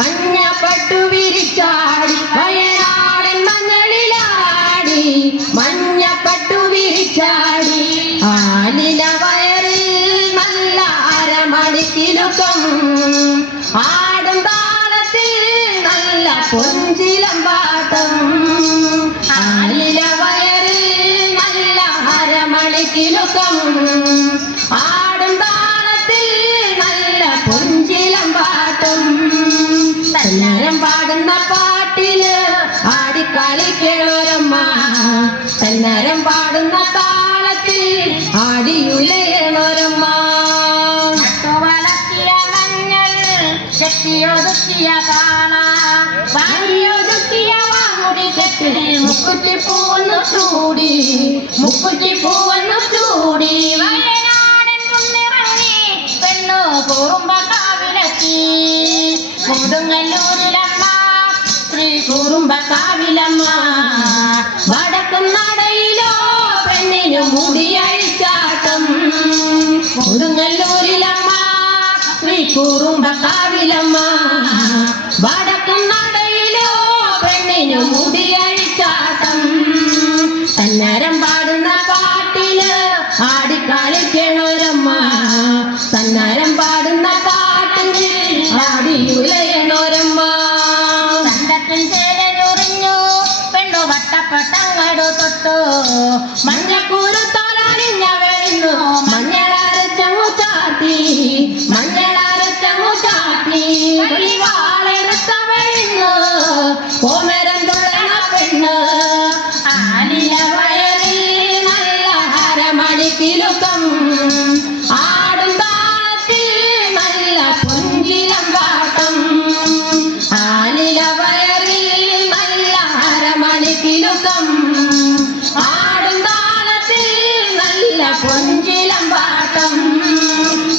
മഞ്ഞപ്പട്ടു വിരിച്ചാടി വയനാടൻ മഞ്ഞളിലാടി മഞ്ഞപ്പട്ടു വിരിച്ചാടി ആലില വയറിൽ നല്ല അരമണിക്കിലുക്കം ആടും താളത്തിൽ നല്ല പൊഞ്ചിലമ്പാട്ടം ആലില വയറിൽ നല്ല അരമണിക്കിലുക്കം ആടും താളത്തിൽ നല്ല പൊഞ്ചിലമ്പാട്ടം തന്നാരം പാടുന്ന പാട്ടില് ആടിക്കളിക്കണോരമ്മ തന്നാരം പാടുന്ന താളത്തിൽ ആടിയുലയണോരമ്മ വളർത്തിയ മഞ്ഞൾ ശക്തിയൊതുക്കിയ കാണ വാരിയൊതുക്കിയ വാമുടി കെട്ടി മുക്കുറ്റി പൂവന്നു ചൂടി മുക്കുറ്റി പൂവന്നു ചൂടി വയനാടൻ മുന്നിറങ്ങി പെണ്ണു കൂറുമ്പ കാവിലെത്തി കൊടുങ്ങല്ലൂരിലമ്മ ശ്രീ കൂറുമ്പ കാവിലമ്മ വടക്കും നടയിലോ പെണ്ണിനു മുടിയഴിച്ചാട്ടം കൊടുങ്ങല്ലൂരിലമ്മ ശ്രീ കൂറുമ്പ കാവിലമ്മ വടക്കും നടയിലോ പെണ്ണിനു മുടിയഴിച്ചാട്ടം തന്നരം പാടുന്ന പാട്ടില് ആടിക്കളിക്കണോരമ്മ തന്നരം പാടുന്ന പാട്ടിൽ ആടിയുലയണോരമ്മ കണ്ടത്തിൽ ചേരഞ്ഞുറിഞ്ഞു പെണ്ണു വട്ടപ്പെട്ടങ്ങടു തൊട്ടു മഞ്ഞക്കൂരു തോലണിഞ്ഞ വരുന്നു മഞ്ഞളരച്ചങ്ങു ചാത്തി മഞ്ഞളരച്ചങ്ങു ചാത്തി വാളെടുത്ത വരുന്നു കോമരം തുള്ളണ പെണ്ണ് ആലില വയറിൽ നല്ല അരമണിക്കിലുക്കം ആടും താളത്തിൽ നല്ല പൊഞ്ചിലമ്പാട്ടം ആലില വയറിൽ നല്ല അരമണിക്കിലുക്കം ആടും താളത്തിൽ നല്ല പൊഞ്ചിലമ്പാട്ടം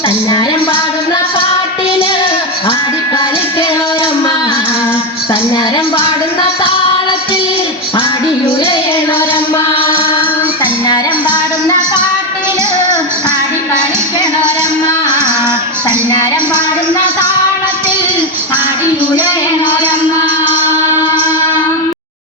തന്നാരം പാടുന്ന പാട്ടില് ആടിക്കളിക്കണോരമ്മ തന്നാരം പാടുന്ന താളത്തിൽ ആടിയുലയണോരമ്മ തന്നാരം പാടുന്ന പാട്ടില് ആടിക്കളിക്കണോരമ്മ തന്നാരം പാടുന്ന താളത്തിൽ ആടിയുലയ